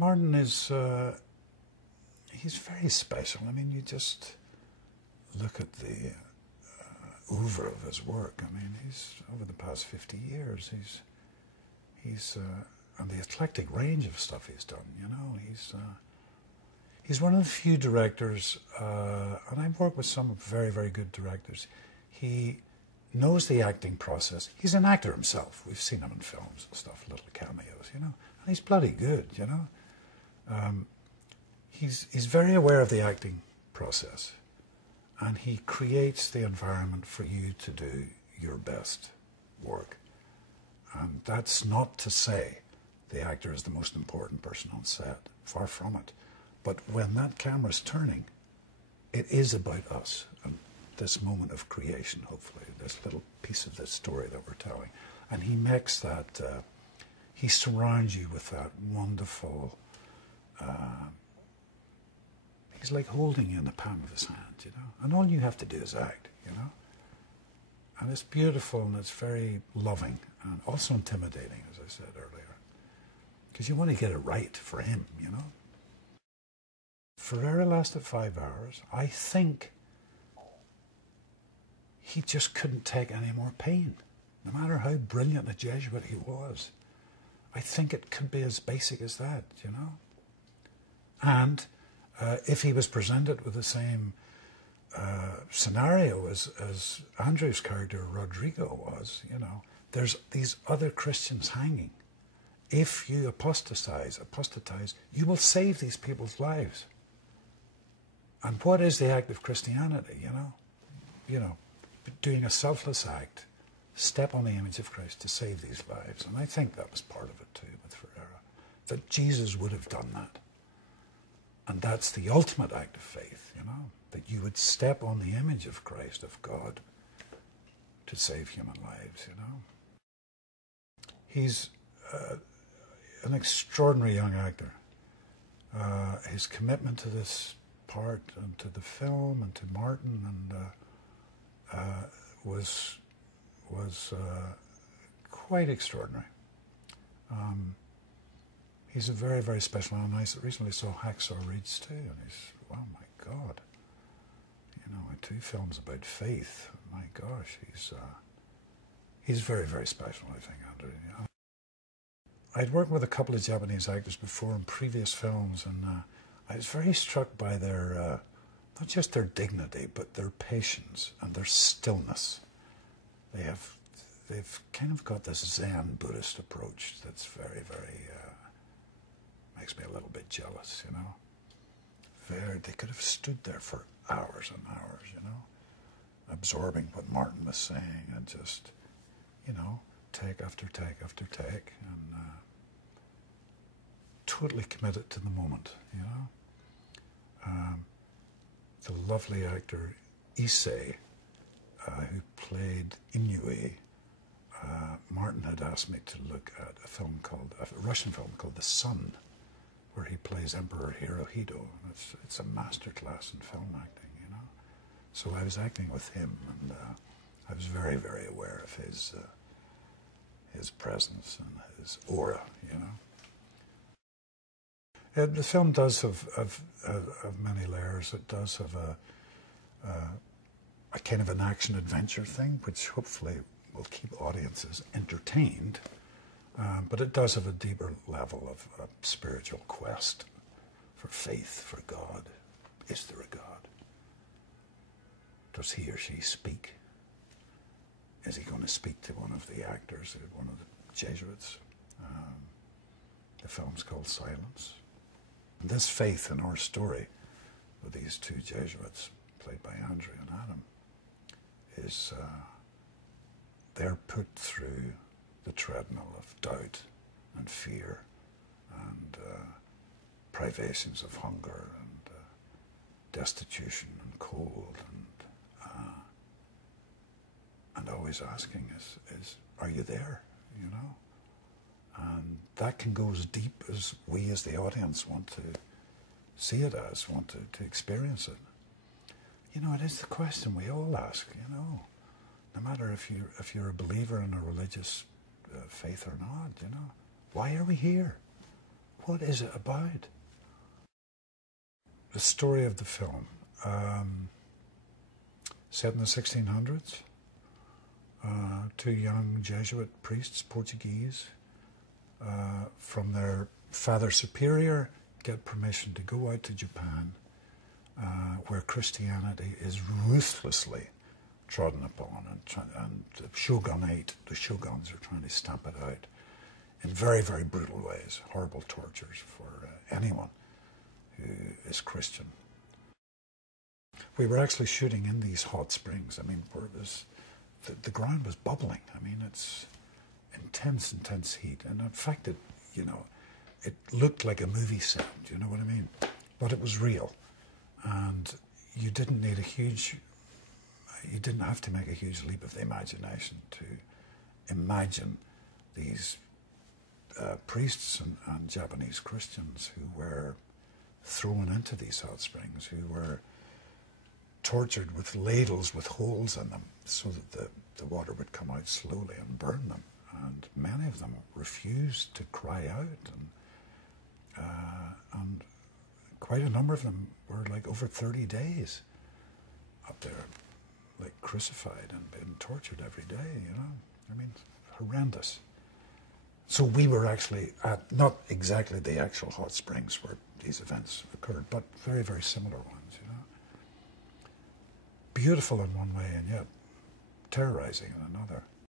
Martin is, he's very special. I mean, you just look at the oeuvre of his work. I mean, he's, over the past 50 years, and the eclectic range of stuff he's done, you know, he's one of the few directors, and I've worked with some very, very good directors. He knows the acting process. He's an actor himself. We've seen him in films and stuff, little cameos, you know, and he's bloody good, you know. He's very aware of the acting process, and he creates the environment for you to do your best work. And that's not to say the actor is the most important person on set, far from it. But when that camera's turning, it is about us and this moment of creation, hopefully, this little piece of this story that we're telling. And he makes that, he surrounds you with that wonderful, he's like holding you in the palm of his hand, you know, and all you have to do is act, you know. And it's beautiful and it's very loving and also intimidating, as I said earlier, because you want to get it right for him, you know. Ferreira lasted 5 hours. I think he just couldn't take any more pain, no matter how brilliant a Jesuit he was. I think it could be as basic as that, you know. And if he was presented with the same scenario as Andrew's character Rodrigo was, you know, there's these other Christians hanging. If you apostatize, you will save these people's lives. And what is the act of Christianity, you know? You know, doing a selfless act, step on the image of Christ to save these lives. And I think that was part of it too with Ferreira, that Jesus would have done that. And that's the ultimate act of faith, you know, that you would step on the image of Christ, of God, to save human lives, you know. He's an extraordinary young actor. His commitment to this part and to the film and to Martin and was quite extraordinary. He's a very, very special man. I recently saw Hacksaw Ridge too, and he's, oh my God, you know, 2 films about faith. My gosh, he's very, very special, I think, Andrew. Yeah. I'd worked with a couple of Japanese actors before in previous films, and I was very struck by their, not just their dignity, but their patience and their stillness. They've kind of got this Zen Buddhist approach that's very, very, makes me a little bit jealous, you know. They could have stood there for hours and hours, you know, absorbing what Martin was saying and just, you know, take after take after take, and totally committed to the moment, you know. The lovely actor Issei, who played Inui, Martin had asked me to look at a Russian film called The Sun, where he plays Emperor Hirohito. And it's a masterclass in film acting, you know. So I was acting with him, and I was very, very aware of his presence and his aura, you know. The film does have many layers. It does have a kind of an action-adventure thing, which hopefully will keep audiences entertained. But it does have a deeper level of a spiritual quest for faith, for God. Is there a God? Does he or she speak? Is he going to speak to one of the actors, one of the Jesuits? The film's called Silence. And this faith in our story with these 2 Jesuits, played by Andrew and Adam, is they're put through the treadmill of doubt and fear and privations of hunger and destitution and cold and always asking is are you there, you know? And that can go as deep as we as the audience want to see it as, want to experience it. You know, it is the question we all ask, you know, no matter if you're a believer in a religious faith or not, you know. Why are we here? what is it about? The story of the film, set in the 1600s, two young Jesuit priests, Portuguese, from their Father Superior, get permission to go out to Japan, where Christianity is ruthlessly trodden upon, and the shogunate, the shoguns are trying to stamp it out in very, very brutal ways, horrible tortures for anyone who is Christian. We were actually shooting in these hot springs. I mean, the ground was bubbling. I mean, it's intense, intense heat. And in fact, it looked like a movie set, do you know what I mean? But it was real. And you didn't have to make a huge leap of the imagination to imagine these priests and Japanese Christians who were thrown into these hot springs, who were tortured with ladles with holes in them so that the water would come out slowly and burn them. And many of them refused to cry out, and quite a number of them were like over 30 days up there, like crucified and being tortured every day, you know. I mean, horrendous. So we were actually at, not exactly the actual hot springs where these events occurred, but very, very similar ones, you know. Beautiful in one way and yet terrorizing in another.